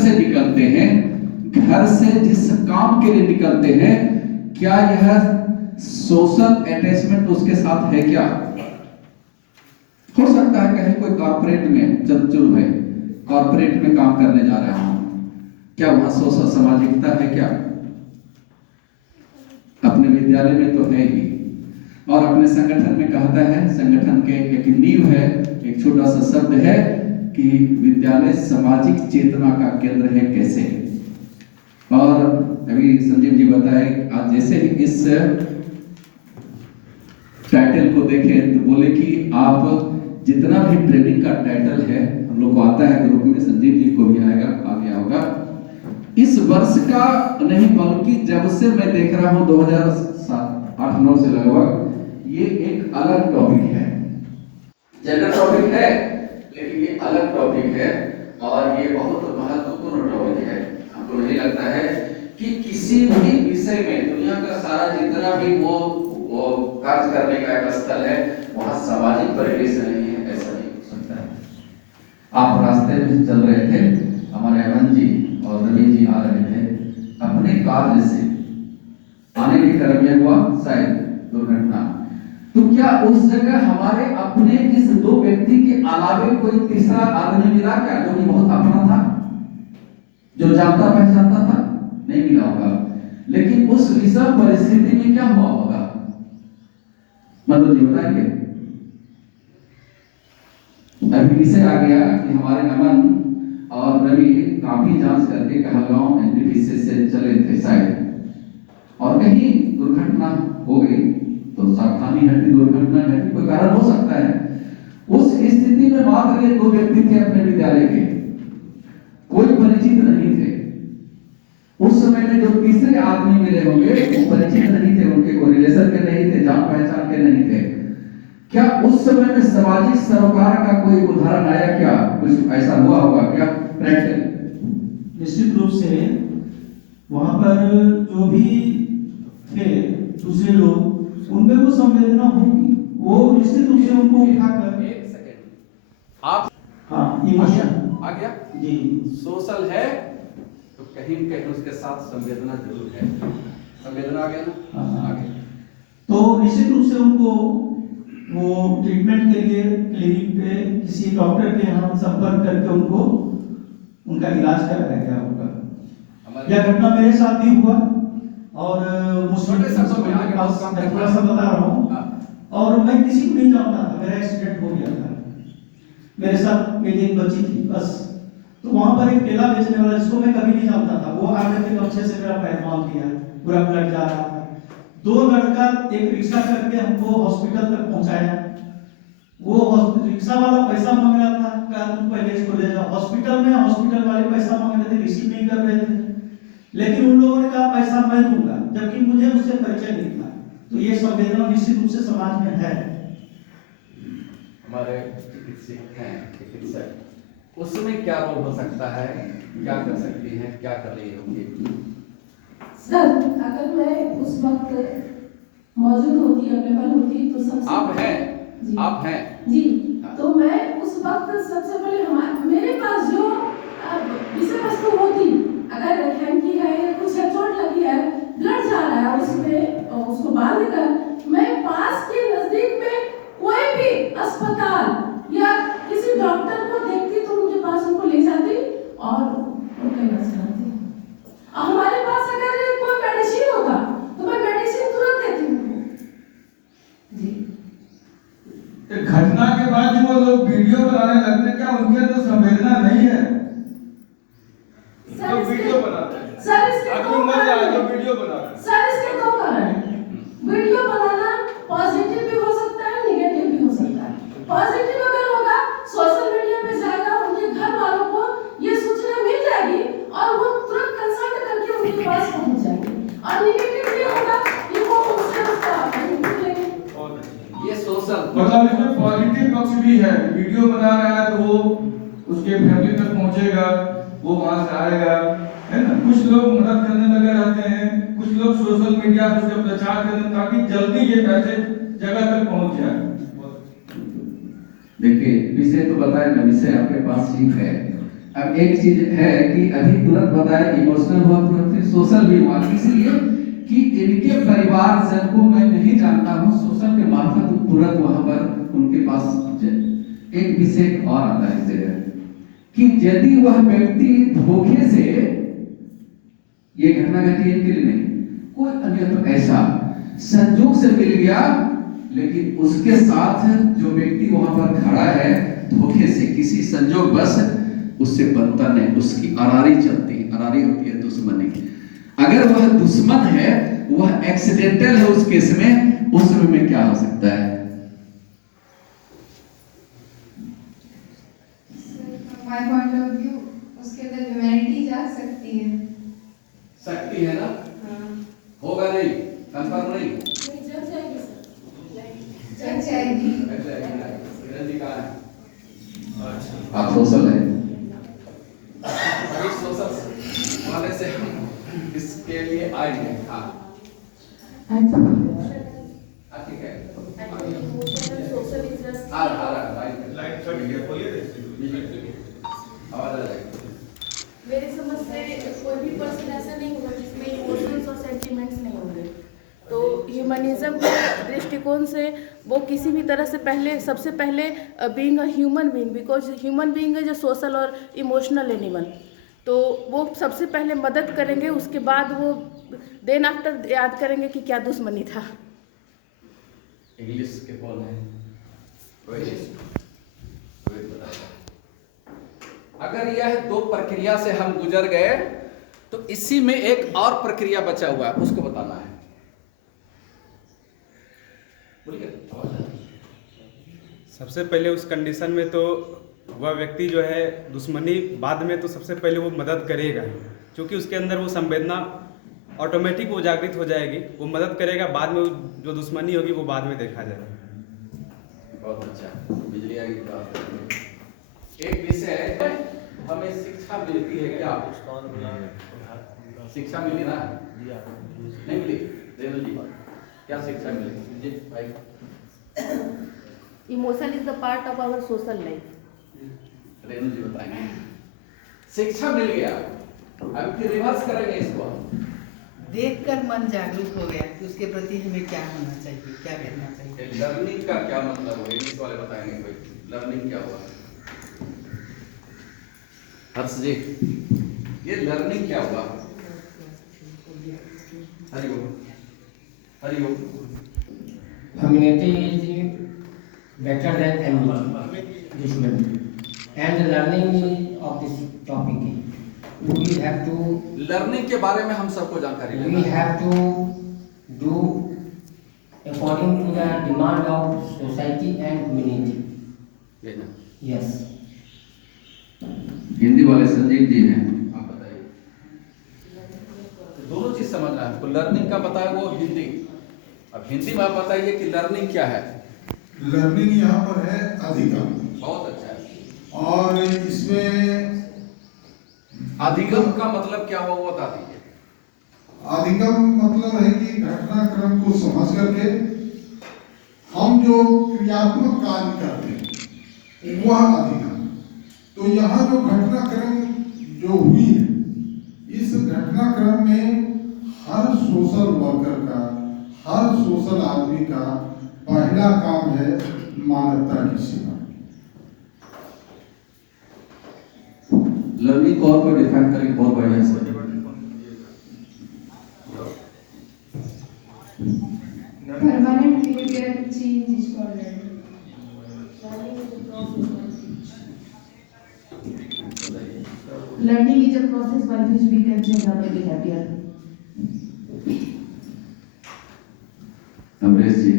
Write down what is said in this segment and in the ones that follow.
से निकलते हैं, घर से जिस काम के लिए निकलते हैं, क्या यह सोशल अटैचमेंट उसके साथ है क्या? हो सकता है कहीं कोई कॉर्पोरेट में, चलो भाई कॉर्पोरेट में काम करने जा रहा हूं, क्या वहां सोशल सामाजिकता है क्या? अपने विद्यालय में तो है ही, और अपने संगठन में कहता है, संगठन के एक नींव है, एक छोटा सा शब्द है कि विद्यालय सामाजिक चेतना का केंद्र है। कैसे? और अभी संजीव जी बताए, आज जैसे ही इस टाइटल को देखें तो बोले कि आप जितना भी ट्रेनिंग का टाइटल है, हम लोग को आता है ग्रुप में, संजीव जी को भी आएगा, आ गया होगा, इस वर्ष का नहीं बल्कि जब से मैं देख रहा हूं 2008-9 से लगभग, ये एक अलग टॉपिक है, जनरल टॉपिक है, लेकिन ये अलग टॉपिक है और ये बहुत महत्वपूर्ण टॉपिक है। हमको नहीं लगता है कि किसी भी विषय में दुनिया का सारा जितना भी वो कार्य करने का एक स्थल है, वहां सामाजिक परिवेश नहीं है, ऐसा नहीं हो सकता है। आप रास्ते में चल रहे थे, हमारे अमन जी और रवि जी आ रहे थे, अपने कार्य से आने के क्रम में हुआ शायद दुर्घटना, तो क्या उस जगह हमारे अपने इस दो व्यक्ति के अलावे कोई तीसरा आदमी मिला क्या, जो कि बहुत अपना था, जो जानता पहचानता था? नहीं मिला होगा। लेकिन उस विषम परिस्थिति में क्या हुआ होगा, मतलब जी बताएंगे? अभी विषय आ गया कि हमारे अमन और रवि काफी जांच करके कहलगांव एनपीपीसी से चले थे शायद, और कहीं दुर्घटना हो गई, तो सावधानी हटी, दुर्घटना घटी, कोई कारण हो सकता है। उस स्थिति में मात्र ये दो व्यक्ति थे अपने विद्यालय के, कोई परिचित नहीं थे। उस समय में जो तीसरे आदमी मिले होंगे वो परिचित नहीं थे, उनके कोई रिलेशन के नहीं थे, जान पहचान के नहीं थे। क्या उस समय में सामाजिक सरोकार का कोई उदाहरण आया क्या? कुछ ऐसा हुआ होगा क्या प्रैक्टिकल? निश्चित रूप से वहां पर जो भी थे दूसरे लोग, उनमें वो संवेदना होगी, वो निश्चित रूप से उनको उठाकर, एक सेकंड, आप हाँ इमोशन आ गया जी, सोशल है तो कहीं कहीं उसके साथ संवेदना जरूर है। संवेदना आ गया ना? आ गया। तो निश्चित रूप से उनको वो ट्रीटमेंट के लिए क्लिनिक पे किसी डॉक्टर के यहाँ संपर्क करके उनको उनका इलाज कराया गया होगा। यह घटना मेरे साथ भी हुआ, और छोटे शब्दों में आगे बहुत काम मैं थोड़ा सा बता रहा हूँ, और मैं किसी को नहीं जानता था, मेरा एक्सीडेंट हो गया था, मेरे साथ मेरी एक बच्ची थी बस। तो वहां पर एक केला बेचने वाला, जिसको मैं कभी नहीं जानता था, वो आगे के गमछे से मेरा पैर बांध दिया, पूरा ब्लड जा रहा था। दो लड़का एक रिक्शा करके हमको हॉस्पिटल तक पहुंचाया। वो रिक्शा वाला पैसा मांग रहा था, कहा तुम पहले इसको ले जाओ हॉस्पिटल में। हॉस्पिटल वाले पैसा मांग रहे थे, रिसीव नहीं कर रहे थे, लेकिन उन लोगों ने कहा पैसा मैं दूंगा, जबकि मुझे उससे परिचय नहीं था। तो ये संवेदना निश्चित रूप से समाज में है। हमारे चिकित्सक हैं, चिकित्सक, उसमें क्या रोल हो सकता है, क्या कर सकती हैं, क्या कर रही होगी? सर, अगर मैं उस वक्त मौजूद होती, अवेलेबल होती, तो सबसे आप हैं जी, आप हैं जी, तो मैं उस वक्त सबसे पहले मेरे पास जो विषय वस्तु होती, अगर हैंकी है या कुछ है, चोट लगी है, ब्लड जा रहा है, उसमें उसको बांध कर मैं पास के नजदीक में कोई भी अस्पताल या किसी डॉक्टर को देखती तो उनके पास उनको ले जाती और उनका इलाज कराती। हमारे पास अगर कोई मेडिसिन होता तो मैं मेडिसिन तुरंत देती हूँ जी। घटना के बाद जो वो लोग वीडियो बनाने लगते, क्या उनके अंदर संवेदना नहीं है? सर, वीडियो बनाते हैं, सर इसके आदमी दो मर कारण जाए तो हैं। वीडियो बनाते हैं। सर इसके दो कारण हैं। वीडियो बनाना पॉजिटिव भी हो सकता है, नेगेटिव भी हो सकता है। पॉजिटिव अगर होगा, सोशल मीडिया पे जाएगा, उनके घर वालों को ये सूचना मिल जाएगी और वो तुरंत कंसल्ट करके उनके पास पहुंच जाएंगे। और नेगेटिव ये होगा कि वो उससे ये सोशल, मतलब इसमें पॉजिटिव पक्ष भी है। वीडियो बना रहा है तो वो उसके फैमिली तक पहुंचेगा, वो वहां से आएगा, है ना। कुछ लोग मदद करने लगे रहते हैं, कुछ लोग सोशल मीडिया से उसका प्रचार करते, ताकि जल्दी ये पैसे जगह तक पहुंच जाए। देखिए विषय तो बताए ना, विषय आपके पास ही है, अब एक चीज है कि अभी तुरंत बताया इमोशनल हुआ, तुरंत फिर सोशल भी हुआ, इसलिए कि इनके परिवार जन को मैं नहीं जानता हूँ, सोशल के मार्फत तुरंत वहां पर उनके पास एक विषय और आता है इस जगह कि यदि वह व्यक्ति धोखे से, ये घटना घटी इनके लिए नहीं, कोई अन्य ऐसा संजोग से मिल गया, लेकिन उसके साथ जो व्यक्ति वहां पर खड़ा है धोखे से किसी संजोग बस उससे बनता नहीं, उसकी अरारी चलती, अरारी होती है दुश्मनी। अगर वह दुश्मन है, वह एक्सीडेंटल है उस केस में, उस समय में क्या हो सकता है? My point of view, उसके अंदर ह्यूमैनिटी जा सकती है। सकती है ना? हाँ। होगा नहीं, कंफर्म नहीं। जग जाएगी सर, जग जाएगी। किरण जी कहाँ है? आप सोशल है, अभी सोशल वाले से हम इसके लिए आएंगे। हाँ ठीक है, सोशल इंटरेस्ट आ रहा लाइट कट गया, बोलिए आवाज आ जाएगी। मेरी समझ से कोई भी पर्सन ऐसा नहीं होगा जिसमें इमोशंस और सेंटिमेंट्स नहीं होंगे। तो ह्यूमनिज्म के दृष्टिकोण से वो किसी भी तरह से पहले, सबसे पहले being a human being, because human being है जो सोशल और इमोशनल एनिमल, तो वो सबसे पहले मदद करेंगे, उसके बाद वो देन आफ्टर याद करेंगे कि क्या दुश्मनी था। इंग्लिश के कौन है? अगर यह दो प्रक्रिया से हम गुजर गए तो इसी में एक और प्रक्रिया बचा हुआ है, उसको बताना है। बोलिए। सबसे पहले उस कंडीशन में तो वह व्यक्ति जो है दुश्मनी बाद में तो सबसे पहले वो मदद करेगा, क्योंकि उसके अंदर वो संवेदना ऑटोमेटिक वो जागृत हो जाएगी, वो मदद करेगा। बाद में जो दुश्मनी होगी वो बाद में देखा जाएगा। बहुत अच्छा, बिजली आएगी तो एक विषय है, हमें शिक्षा मिलती है क्या? शिक्षा मिली ना? नहीं मिली? रेणु जी क्या शिक्षा मिली जी? भाई emotion is the part of our social life. Renu ji बताएंगे। शिक्षा मिल गया, अब फिर रिवर्स करेंगे इसको। देखकर मन जागरूक हो गया कि उसके प्रति हमें क्या होना चाहिए, क्या करना चाहिए। लर्निंग का क्या मतलब है? इंग्लिश वाले बताएंगे कोई, लर्निंग क्या हुआ? हर्ष जी, ये लर्निंग क्या हुआ? Hariom, Hariom. Humanity is better than enmity, this means. And the learning of this topic, we have to. Learning के बारे में हम सबको जानकारी लेना We है। have to do according to the demand of society and community. ये ना Yes. हिंदी वाले संजीव जी हैं, आप बताइए। तो दोनों चीज समझना है, तो लर्निंग का बताया वो हिंदी, अब हिंदी में आप बताइए कि लर्निंग क्या है? लर्निंग यहाँ पर है अधिगम। बहुत अच्छा है। और इसमें अधिगम का मतलब क्या हुआ वो बता दीजिए। अधिगम मतलब है कि घटनाक्रम को समझ करके हम जो क्रियात्मक कार्य करते हैं वह अधिगम। तो यहाँ जो घटनाक्रम जो हुई है, इस घटनाक्रम में हर सोशल वर्कर का, हर सोशल आदमी का पहला काम है मानवता की सेवा। लर्निंग को और कोई डिफाइन करेंगे बहुत बढ़िया से। Permanent behaviour change is called. Learning is a process by which we can change our behavior. Amresh ji,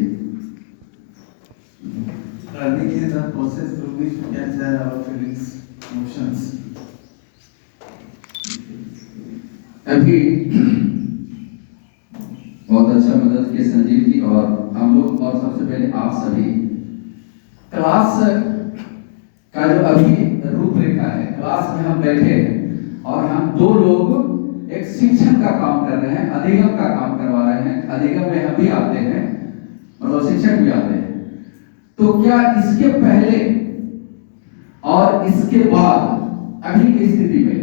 Learning is a process through which we can share our feelings, emotions. अभी बहुत अच्छा मदद किए संजीव जी और हम लोग, और सबसे पहले आप सभी। क्लास का जो अभी रूपरेखा है, क्लास में हम बैठे हैं और हम दो लोग एक शिक्षण का काम कर रहे हैं, अधिगम का काम करवा रहे हैं। अधिगम में हम भी आते हैं और शिक्षक भी आते हैं। तो क्या इसके पहले और इसके बाद अभी की स्थिति में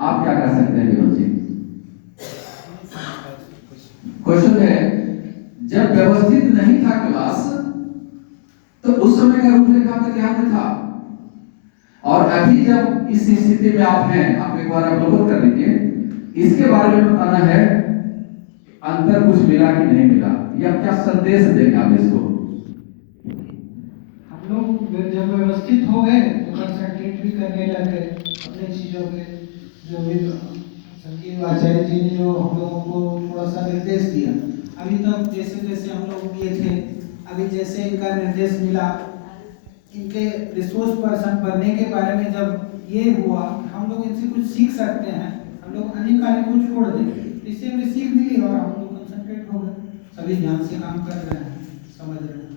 आप क्या कर सकते हैं विनोद जी? क्वेश्चन है, जब व्यवस्थित नहीं था क्लास तो उस समय का रूपरेखा आपके ध्यान में था, और अभी जब इस स्थिति में आप हैं, आप एक बार अवलोकन कर लीजिए, इसके बारे में बताना है अंतर कुछ मिला कि नहीं मिला, या क्या संदेश देंगे आप इसको? हम लोग जब व्यवस्थित हो गए तो कंसंट्रेट भी करने लगे अपने चीजों पे। जो भी संजीव आचार्य जी ने जो हम लोगों को थोड़ा सा निर्देश दिया, अभी तक जैसे जैसे हम लोग किए थे, अभी जैसे इनका निर्देश मिला, इनके रिसोर्स पर्सन बनने के बारे में जब ये हुआ, हम लोग इनसे कुछ सीख सकते हैं, हम लोग अनेक कार्य को छोड़ दें, इससे हमें सीख मिली और हम लोग कंसंट्रेट हो गए, सभी ध्यान से काम कर रहे हैं, समझ रहे हैं।